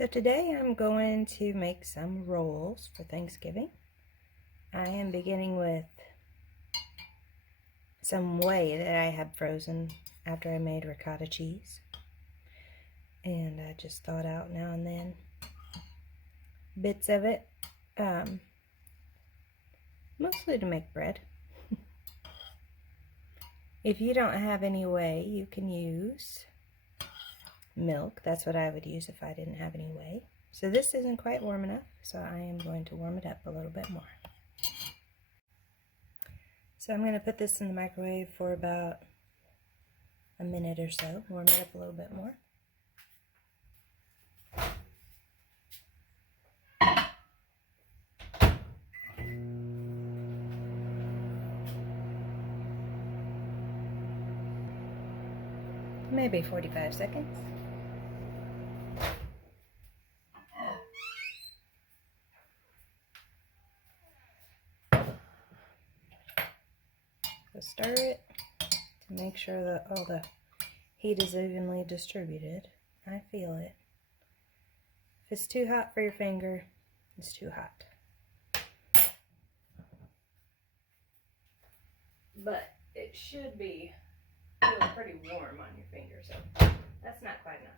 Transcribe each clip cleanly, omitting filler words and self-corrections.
So today I'm going to make some rolls for Thanksgiving. I am beginning with some whey that I had frozen after I made ricotta cheese. And I just thawed out now and then bits of it, mostly to make bread. If you don't have any whey, you can use milk. That's what I would use if I didn't have any whey. So this isn't quite warm enough, so I am going to warm it up a little bit more. So I'm going to put this in the microwave for about a minute or so, warm it up a little bit more. Maybe 45 seconds. So stir it to make sure that all the heat is evenly distributed. I feel it. If it's too hot for your finger, it's too hot. But it should be feel pretty warm on your finger, so that's not quite enough.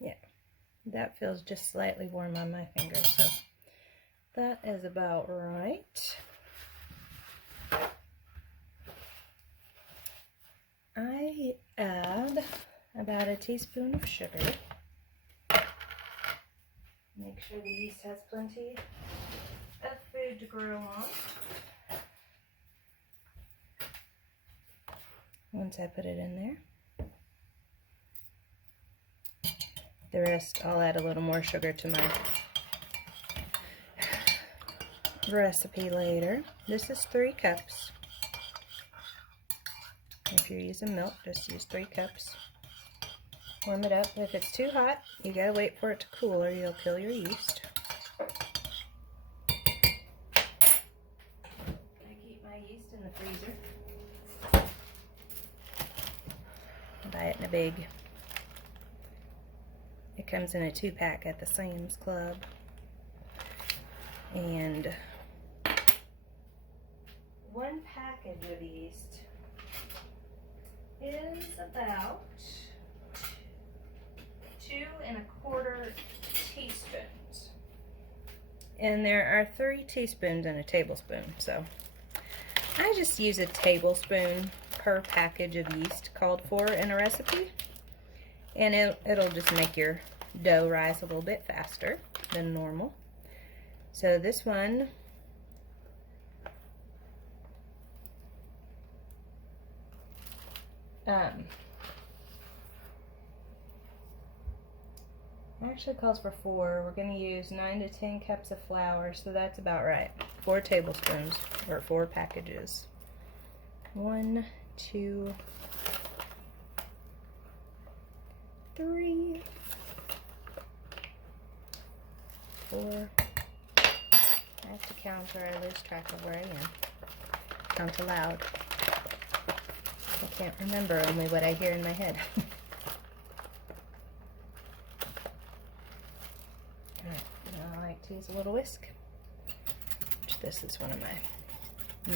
Yeah, that feels just slightly warm on my finger, so that is about right. I add about a teaspoon of sugar. Make sure the yeast has plenty of food to grow on. Once I put it in there, the rest, I'll add a little more sugar to my recipe later. This is 3 cups. If you're using milk, just use 3 cups. Warm it up. If it's too hot, you gotta wait for it to cool or you'll kill your yeast. I keep my yeast in the freezer. I buy it in a big. It comes in a 2-pack at the Sam's Club. And 1 package of yeast is about 2 1/4 teaspoons. And there are 3 teaspoons in a tablespoon. So I just use a tablespoon per package of yeast called for in a recipe. And it'll just make your dough rise a little bit faster than normal. So this one actually calls for 4. We're going to use 9 to 10 cups of flour, so that's about right. 4 tablespoons, or 4 packages. 1, 2, 3, 4. I have to count or I lose track of where I am. Count aloud. I can't remember only what I hear in my head. Alright, now I like to use a little whisk. This is one of my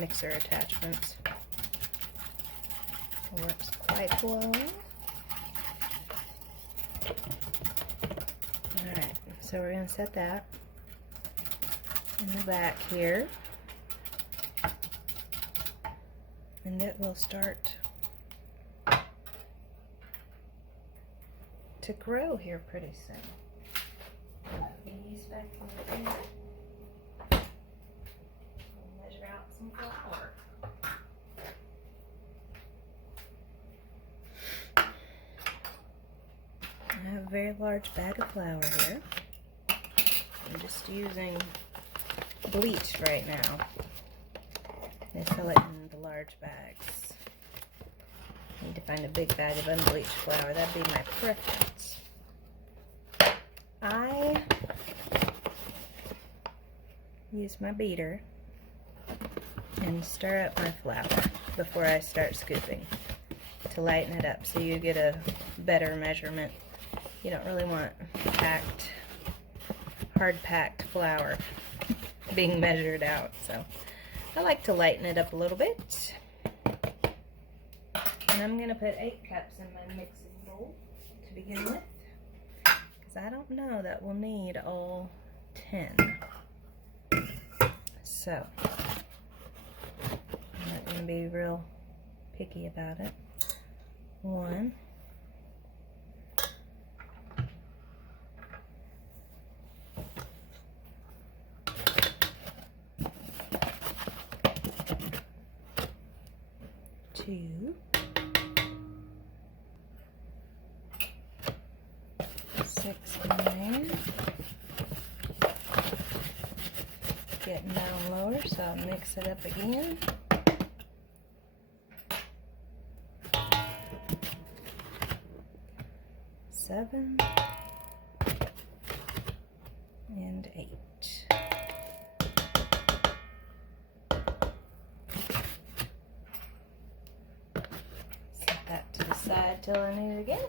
mixer attachments. It works quite well. Alright, so we're going to set that in the back here, and it will start to grow here pretty soon. Put the yeast back in the freezer. Measure out some flour. I have a very large bag of flour here. I'm just using bleach right now. They sell it in the large bags. Need to find a big bag of unbleached flour. That'd be my preference. I use my beater and stir up my flour before I start scooping to lighten it up so you get a better measurement. You don't really want hard-packed flour being measured out, so I like to lighten it up a little bit. And I'm going to put 8 cups in my mixing bowl to begin with, because I don't know that we'll need all 10. So, I'm not going to be real picky about it. 1. 2. 6 in there. Getting down lower, so I'll mix it up again. 7 and 8. Set that to the side till I need it again.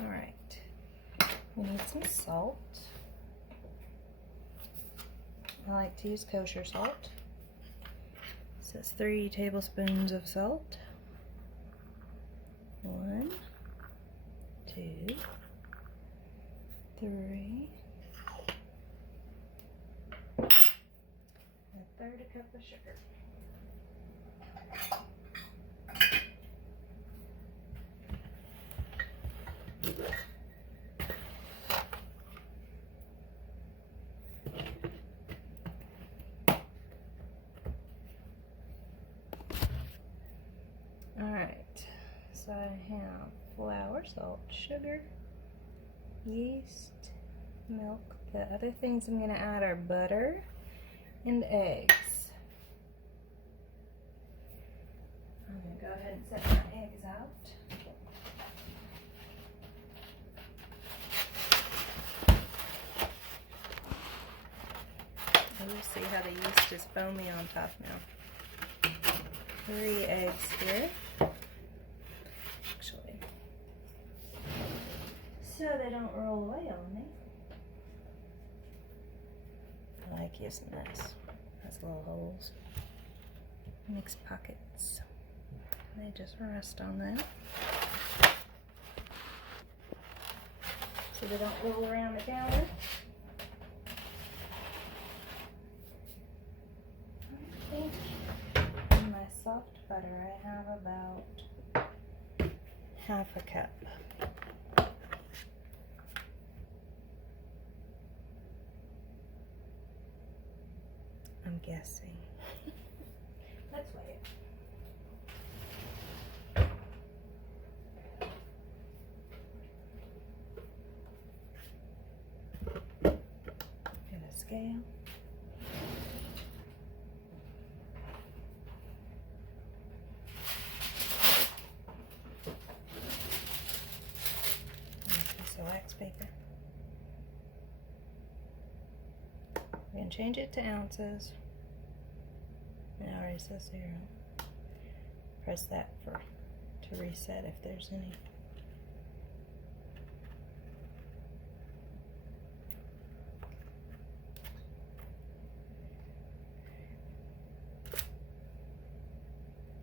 Alright, we need some salt. I like to use kosher salt. So it's 3 tablespoons of salt. 1, 2, 3, and 1/3 cup of sugar. Alright, so I have flour, salt, sugar, yeast, milk. The other things I'm going to add are butter and eggs. I'm going to go ahead and set my eggs out. And you'll see how the yeast is foamy on top now. 3 eggs here, actually, so they don't roll away on me. I like using this. Has little holes, makes pockets. They just rest on that, so they don't roll around the counter. I think my soft butter, I have about 1/2 cup. I'm guessing. Let's weigh it. Get a scale. Wax paper. We're going to change it to ounces. It already says 0. Press that to reset if there's any.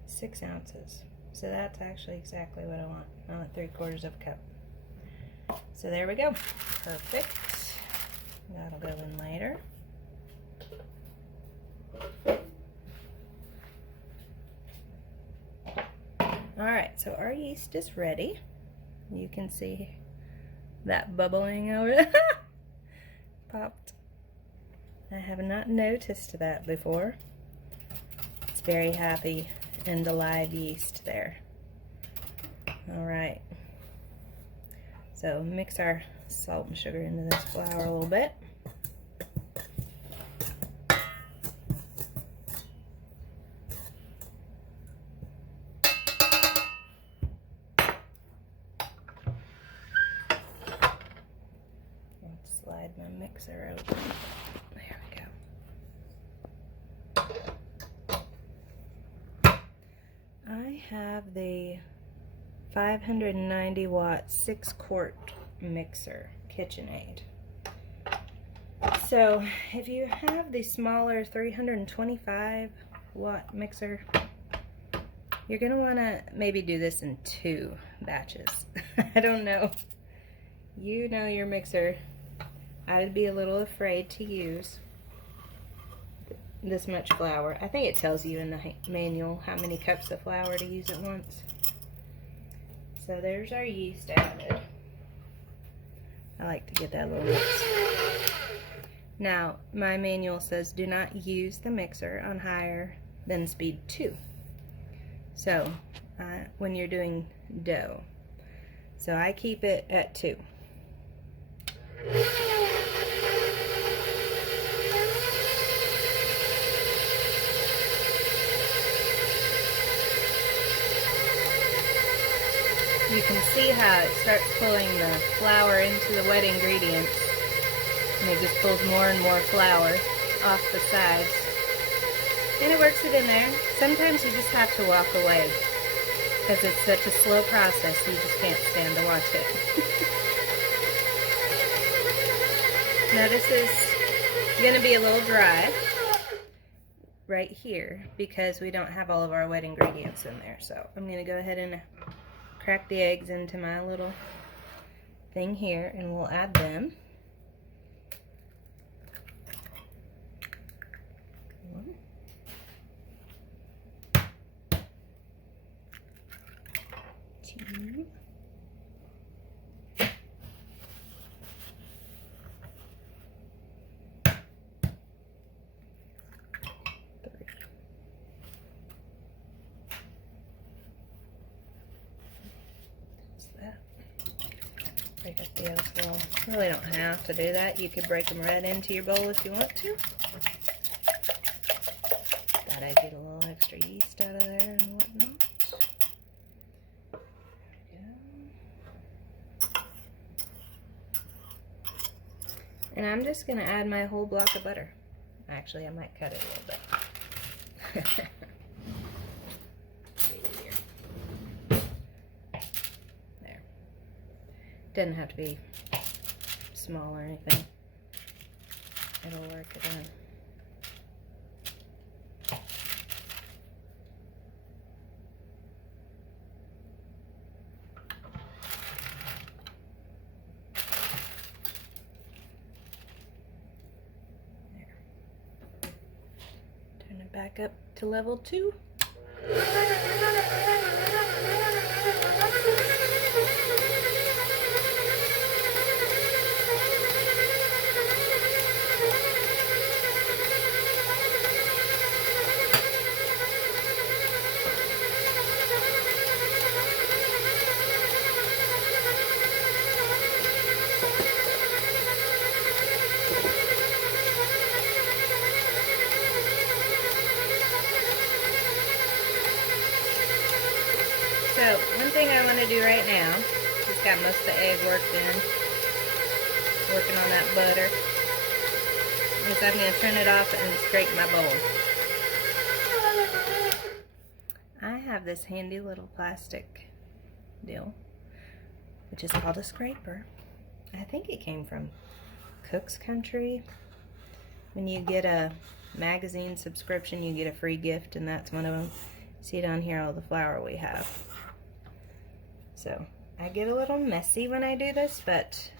Six ounces. So that's actually exactly what I want. I want 3/4 of a cup. So there we go. Perfect. That'll go in later. Alright, so our yeast is ready. You can see that bubbling over there. Popped. I have not noticed that before. It's very happy in the live yeast there. Alright. So mix our salt and sugar into this flour a little bit. Slide my mixer over. There we go. I have the 590 watt 6-quart mixer, KitchenAid. So if you have the smaller 325 watt mixer, you're gonna wanna maybe do this in 2 batches. I don't know. You know your mixer. I'd be a little afraid to use this much flour. I think it tells you in the manual how many cups of flour to use at once. So there's our yeast added. I like to get that little mix. Now, my manual says do not use the mixer on higher than speed 2. So, when you're doing dough. So I keep it at 2. You can see how it starts pulling the flour into the wet ingredients, and it just pulls more and more flour off the sides, and it works it in there. Sometimes you just have to walk away because it's such a slow process, you just can't stand to watch it. Now this is going to be a little dry right here because we don't have all of our wet ingredients in there, so I'm going to go ahead and crack the eggs into my little thing here, and we'll add them. One, two, break up the yolks well. You really don't have to do that. You could break them right into your bowl if you want to. Thought I'd get a little extra yeast out of there and whatnot. There we go. And I'm just going to add my whole block of butter. Actually, I might cut it a little bit. Doesn't have to be small or anything. It'll work it in. There. Turn it back up to level 2. So, one thing I want to do right now, just got most of the egg worked in, working on that butter, is I'm going to turn it off and scrape my bowl. I have this handy little plastic deal, which is called a scraper. I think it came from Cook's Country. When you get a magazine subscription, you get a free gift, and that's one of them. See down here all the flour we have. So I get a little messy when I do this, but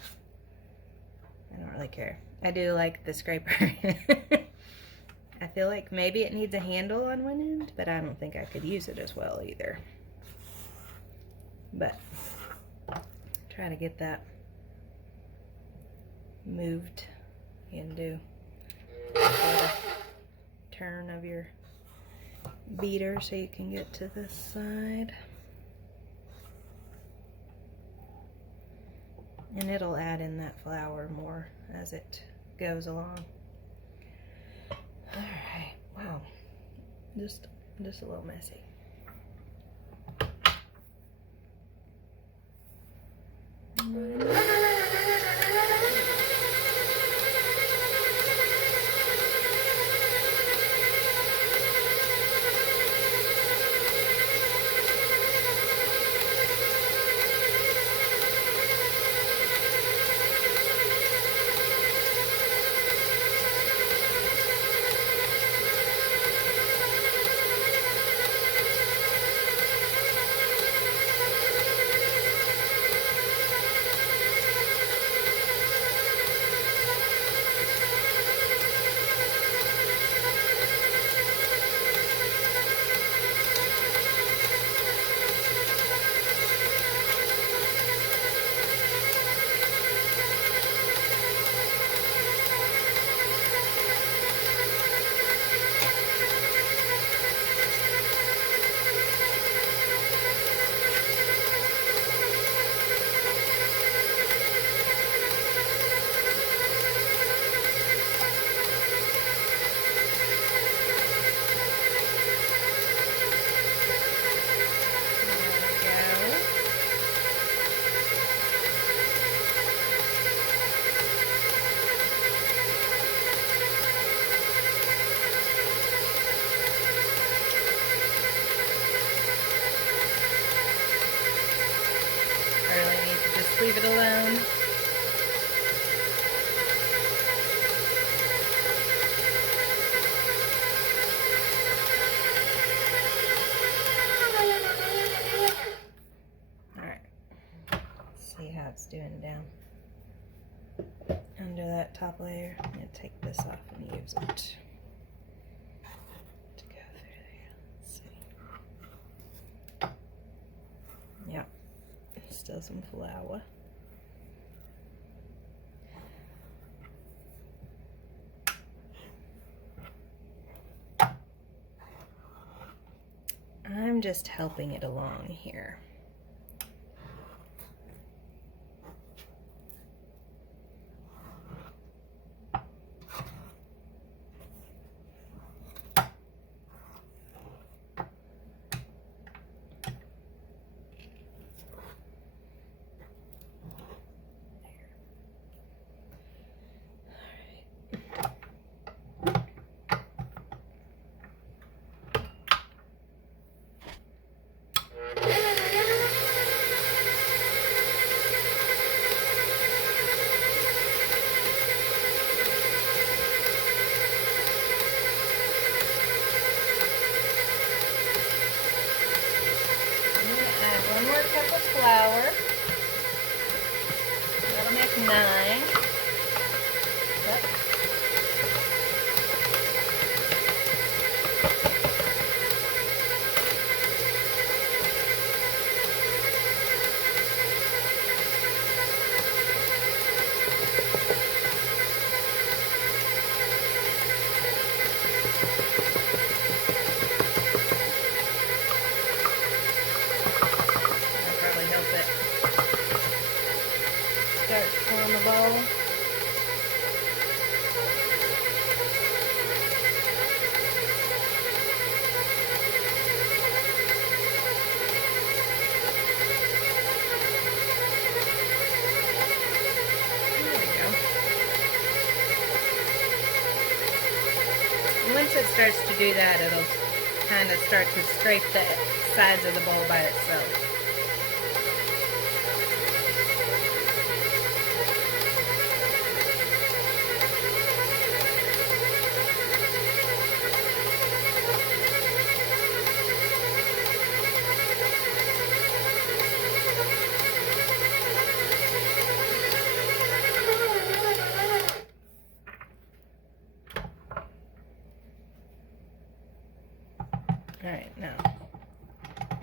I don't really care. I do like the scraper. I feel like maybe it needs a handle on one end, but I don't think I could use it as well either. But try to get that moved. You can do a turn of your beater so you can get to this side. And it'll add in that flour more as it goes along. Alright, wow. Just a little messy. Leave it alone. Alright. See how it's doing down under that top layer. I'm going to take this off and use it to go through there. Let's see. Yep. Still some flour. I'm just helping it along here. Flour. That'll make 9. Yep. On the bowl. There we go. And once it starts to do that, it'll kind of start to scrape the sides of the bowl by itself. Alright, now,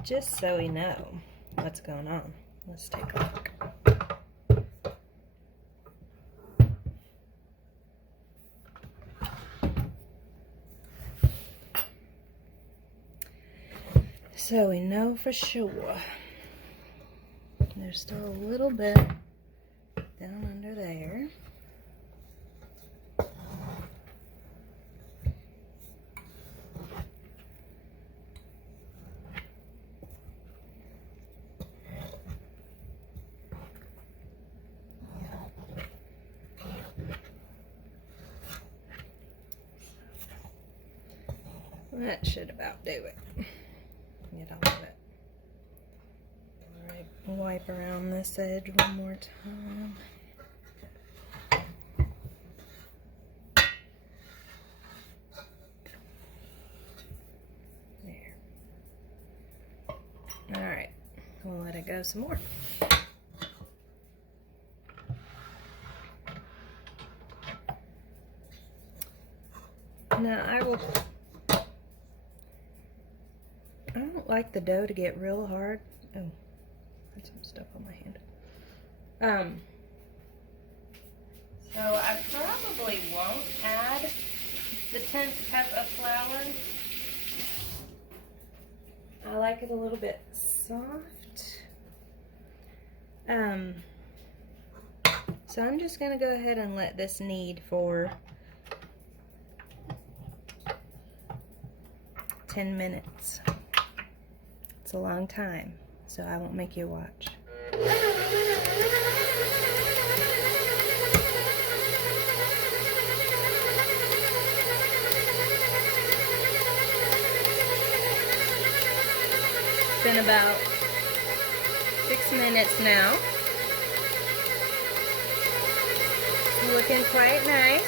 just so we know what's going on, let's take a look. So we know for sure there's still a little bit down under there. That should about do it. Get all of it. Alright, wipe around this edge one more time. There. Alright, we'll let it go some more. Now I don't like the dough to get real hard. Oh, got some stuff on my hand. So I probably won't add the 1/10 cup of flour. I like it a little bit soft. So I'm just gonna go ahead and let this knead for 10 minutes. It's a long time, so I won't make you watch. It's been about 6 minutes now. Looking quite nice.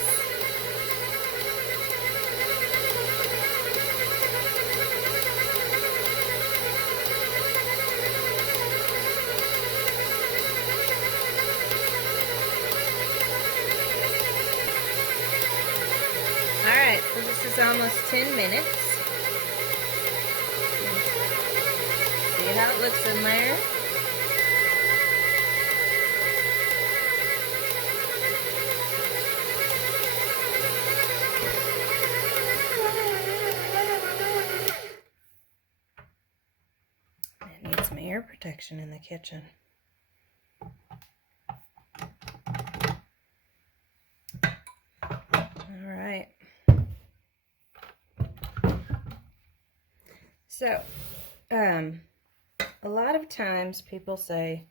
Alright, so this is almost 10 minutes. See how it looks in there? It needs some air protection in the kitchen. Alright. So, a lot of times people say,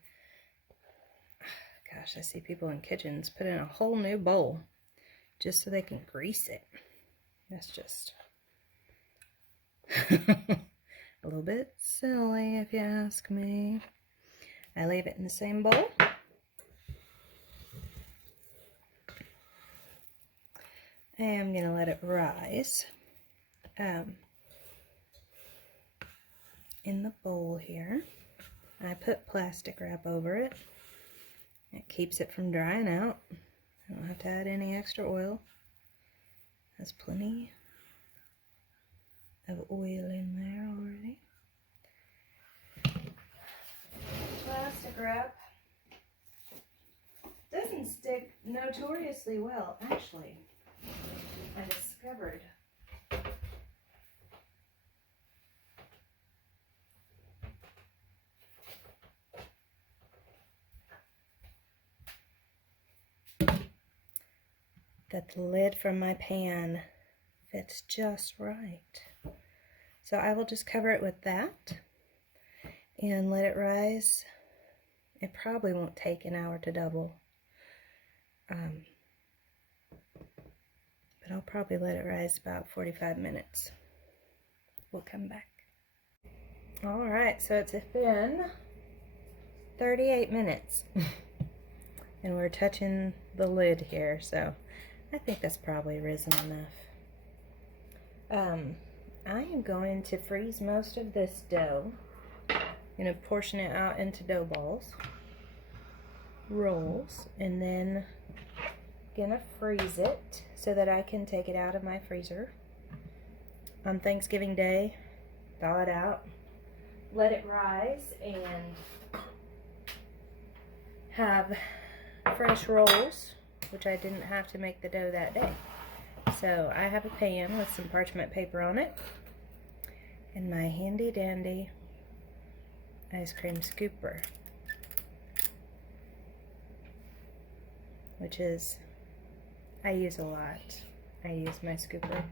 gosh, I see people in kitchens put in a whole new bowl just so they can grease it. That's just a little bit silly if you ask me. I leave it in the same bowl. I'm going to let it rise in the bowl here. I put plastic wrap over it. It keeps it from drying out. I don't have to add any extra oil. There's plenty of oil in there already. Plastic wrap doesn't stick notoriously well, actually. I discovered that the lid from my pan fits just right. So I will just cover it with that and let it rise. It probably won't take an hour to double. But I'll probably let it rise about 45 minutes. We'll come back. Alright, so it's been 38 minutes. And we're touching the lid here, so I think that's probably risen enough. I am going to freeze most of this dough. I'm going to portion it out into dough balls, rolls, and then gonna freeze it so that I can take it out of my freezer on Thanksgiving Day, thaw it out, let it rise, and have fresh rolls, which I didn't have to make the dough that day. So I have a pan with some parchment paper on it and my handy dandy ice cream scooper. which is, I use a lot. I use my scooper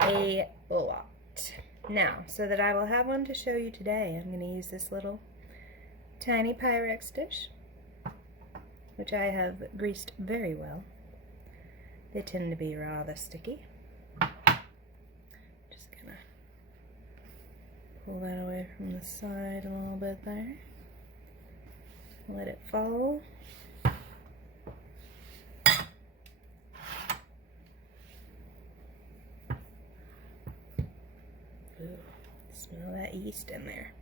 a lot. Now, so that I will have one to show you today, I'm going to use this little tiny Pyrex dish, which I have greased very well. They tend to be rather sticky. Just gonna pull that away from the side a little bit there. Let it fall. Ooh, smell that yeast in there.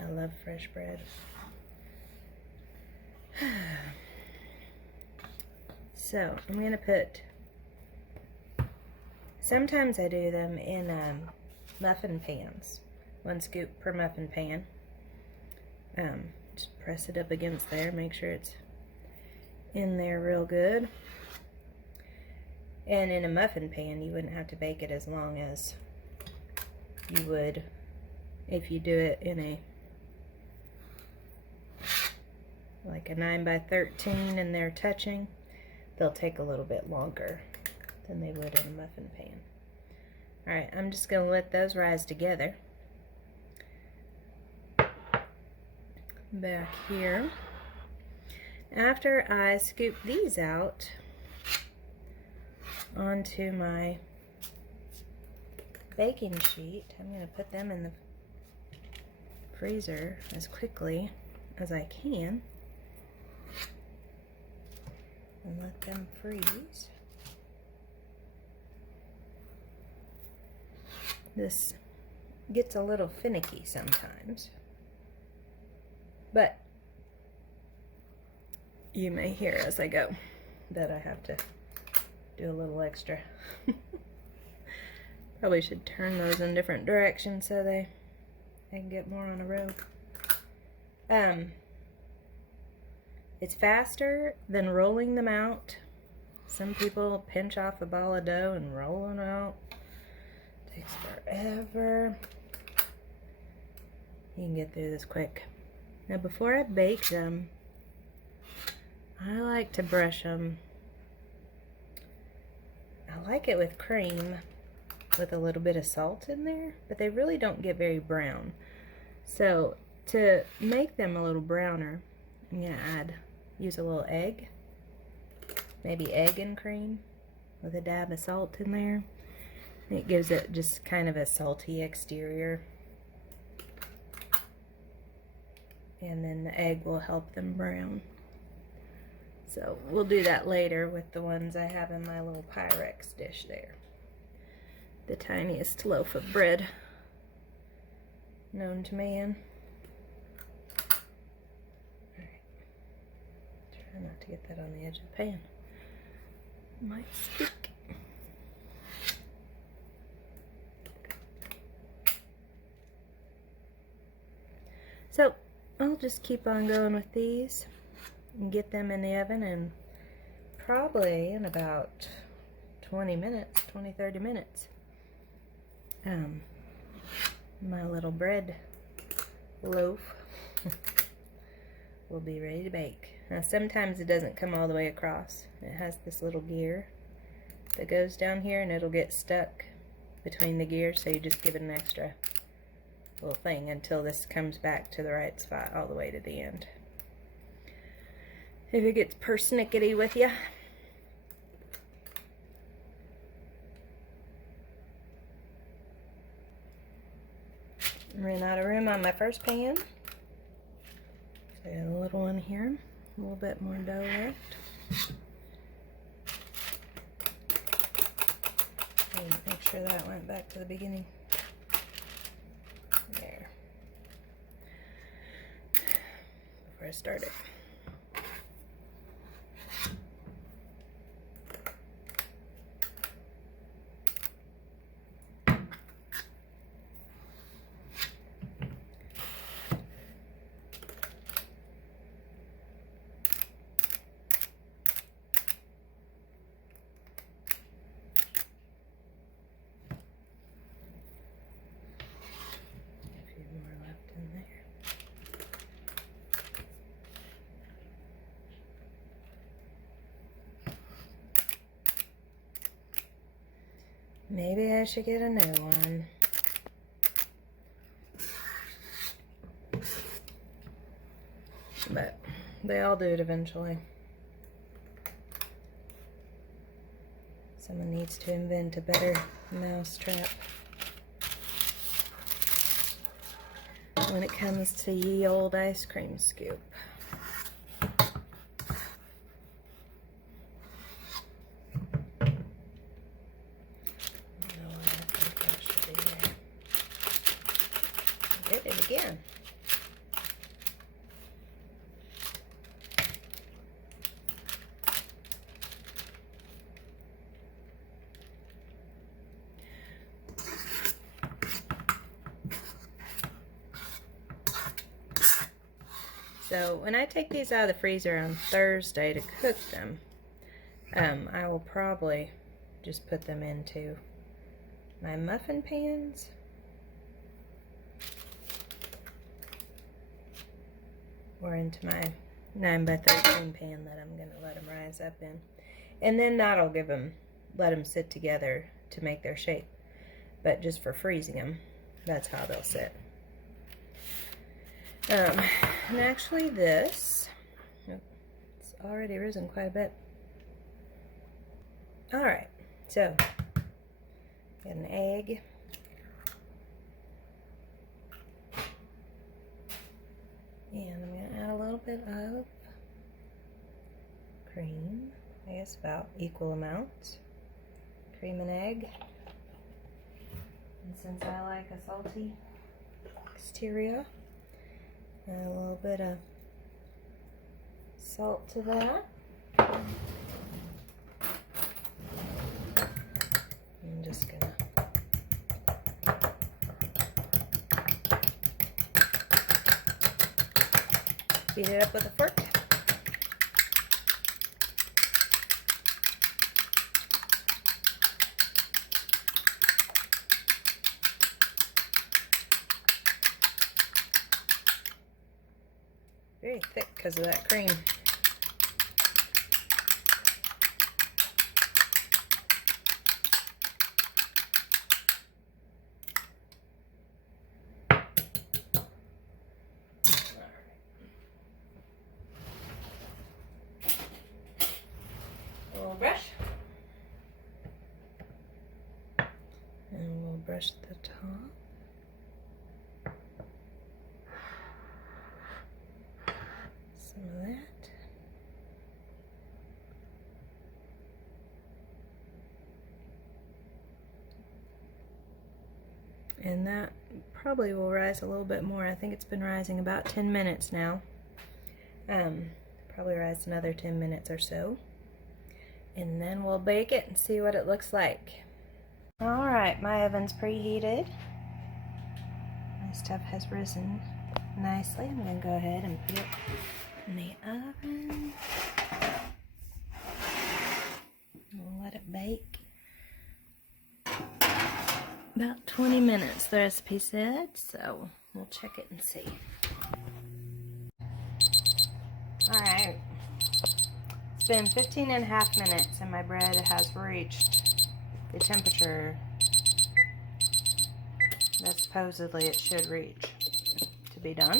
I love fresh bread. So I'm gonna put, sometimes I do them in muffin pans, 1 scoop per muffin pan. Just press it up against there, make sure it's in there real good. And in a muffin pan, you wouldn't have to bake it as long as you would if you do it in a, like a 9x13 and they're touching. They'll take a little bit longer than they would in a muffin pan. Alright, I'm just going to let those rise together. Back here. After I scoop these out onto my baking sheet, I'm going to put them in the freezer as quickly as I can and let them freeze. This gets a little finicky sometimes, but you may hear as I go that I have to do a little extra. Probably should turn those in different directions so they can get more on a row. It's faster than rolling them out. Some people pinch off a ball of dough and roll them out. Takes forever. You can get through this quick. Now before I bake them, I like to brush them. I like it with cream with a little bit of salt in there, but they really don't get very brown. So to make them a little browner, I'm gonna use a little egg, maybe egg and cream with a dab of salt in there. It gives it just kind of a salty exterior. And then the egg will help them brown. So we'll do that later with the ones I have in my little Pyrex dish there. The tiniest loaf of bread known to man. Alright. Try not to get that on the edge of the pan. Might stick. So I'll just keep on going with these and get them in the oven, and probably in about 20 minutes, 20-30 minutes, my little bread loaf will be ready to bake. Now sometimes it doesn't come all the way across. It has this little gear that goes down here and it'll get stuck between the gears, so you just give it an extra little thing until this comes back to the right spot all the way to the end. If it gets persnickety with you, ran out of room on my first pan. So I got a little one here, a little bit more dough left. And make sure that went back to the beginning. There. Before I start it. Maybe I should get a new one. But they all do it eventually. Someone needs to invent a better mousetrap when it comes to ye old ice cream scoop. Did it again. So when I take these out of the freezer on Thursday to cook them, I will probably just put them into my muffin pans. Or into my 9x13 pan that I'm going to let them rise up in. And then that'll let them sit together to make their shape. But just for freezing them, that's how they'll sit. And actually this, it's already risen quite a bit. Alright, so, get an egg. And I'm going to add a little bit of cream, I guess about equal amounts. Cream and egg. And since I like a salty exterior, add a little bit of salt to that. I'm just going to beat it up with a fork. Very thick because of that cream. Brush, and we'll brush the top. Some of that. And that probably will rise a little bit more. I think it's been rising about 10 minutes now. Probably rise another 10 minutes or so. And then we'll bake it and see what it looks like. Alright, my oven's preheated. My stuff has risen nicely. I'm going to go ahead and put it in the oven. We'll let it bake about 20 minutes, the recipe said, so we'll check it and see. Alright. It's been 15.5 minutes and my bread has reached the temperature that supposedly it should reach to be done.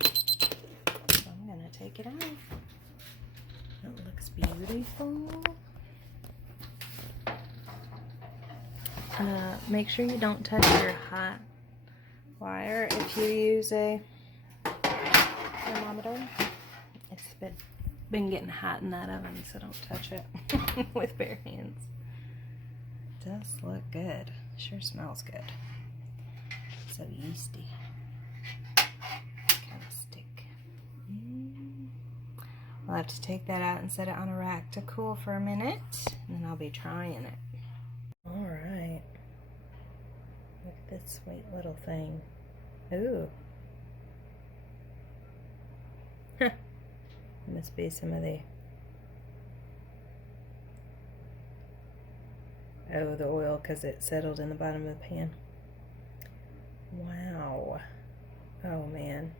So I'm going to take it out. It looks beautiful. Make sure you don't touch your hot wire if you use a thermometer. It's been getting hot in that oven, so don't touch it with bare hands. It does look good. Sure smells good. So yeasty. Kind of stick. I'll have to take that out and set it on a rack to cool for a minute, and then I'll be trying it. Alright. Look at this sweet little thing. Ooh. Must be some of the oil because it settled in the bottom of the pan. Wow. Oh man.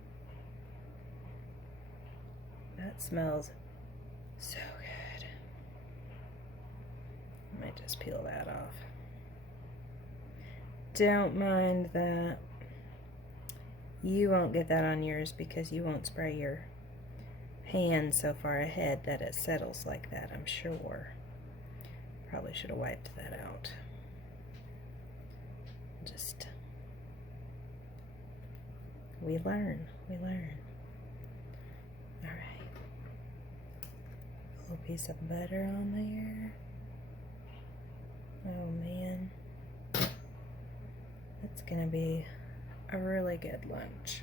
That smells so good. I might just peel that off. don't mind that. You won't get that on yours because you won't spray your hand so far ahead that it settles like that, I'm sure. Probably should have wiped that out. Just, we learn. All right. A little piece of butter on there. Oh man. That's gonna be a really good lunch.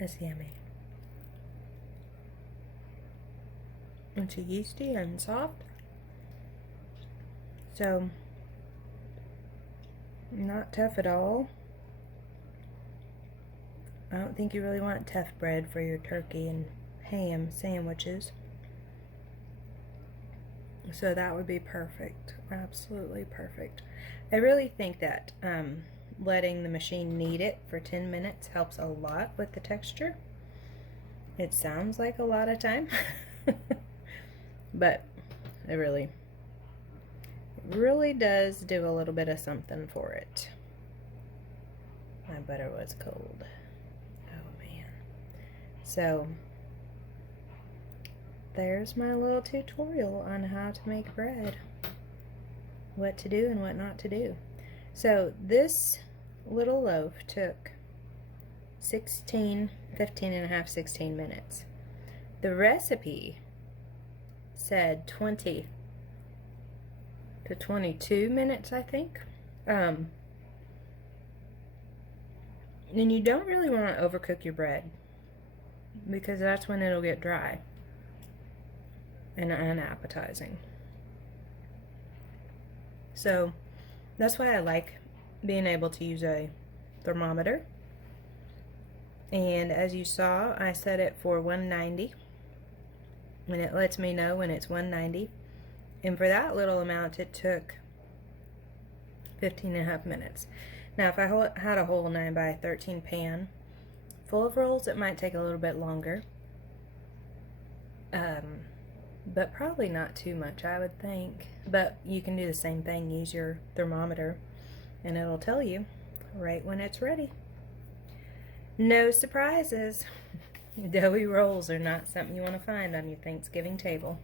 It's yummy. It's yeasty and soft. So, not tough at all. I don't think you really want tough bread for your turkey and ham sandwiches. So that would be perfect. Absolutely perfect. I really think that letting the machine knead it for 10 minutes helps a lot with the texture. It sounds like a lot of time, but it really does do a little bit of something for it. My butter was cold. Oh man. So there's my little tutorial on how to make bread. What to do and what not to do. So this little loaf took 15 and a half, 16 minutes. The recipe said 20 to 22 minutes, I think. And you don't really want to overcook your bread because that's when it'll get dry and unappetizing. So that's why I like being able to use a thermometer. And as you saw, I set it for 190 and it lets me know when it's 190. And for that little amount, it took 15 and a half minutes. Now, if I had a whole 9 by 13 pan full of rolls, it might take a little bit longer. But probably not too much, I would think. But you can do the same thing, use your thermometer, and it'll tell you right when it's ready. No surprises. Doughy rolls are not something you want to find on your Thanksgiving table.